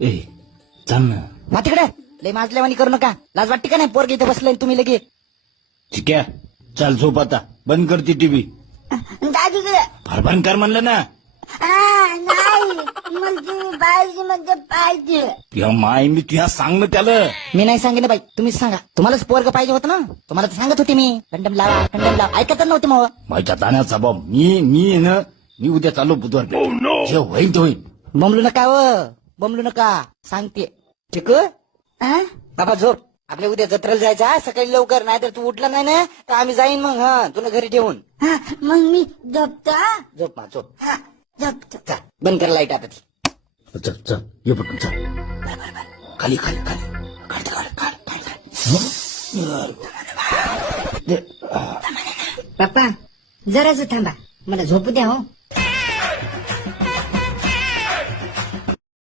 ए चाल ना. वा तिकडे लय माजल्यावानी करू नका. लाज वाटते का नाही? पोरग इथे बसलाय तुम्ही लगे. ठीक आहे चाल झोप आता. बंद करते टीव्ही. दादीकडे बंद कर म्हणलं ना. नाही म्हणजे पाहिजे म्हणजे पाहिजे. तुझ्या माय मी तुझ्या सांग ना त्याला. मी नाही सांगेन बाई, तुम्हीच सांगा. तुम्हालाच पोरग पाहिजे होतं ना. तुम्हाला तर सांगत होते मी कंडम लावा कंडम लावा. ऐकत नव्हते मग. माझ्या ताण्याचा बाब मी आहे ना. मी उद्या चालू बुधवार जे होईल ते होईल. बमलू नका बमलू नका सांगते. ठीक बाबा झोप. आपल्या उद्या जत्रेला जायचं सकाळी लवकर. नाही तर तू उठला नाही ना तर आम्ही जाईन मग. तुला घरी ठेवून. मग मी झोपतो. झोप मा झोप. झोपतो. चल बंद कर लाईट आता ती. चल चल ये पटकन चल. खाली खाली खाली काढ. पप्पा जराच थांबा, मला झोपू द्या हो.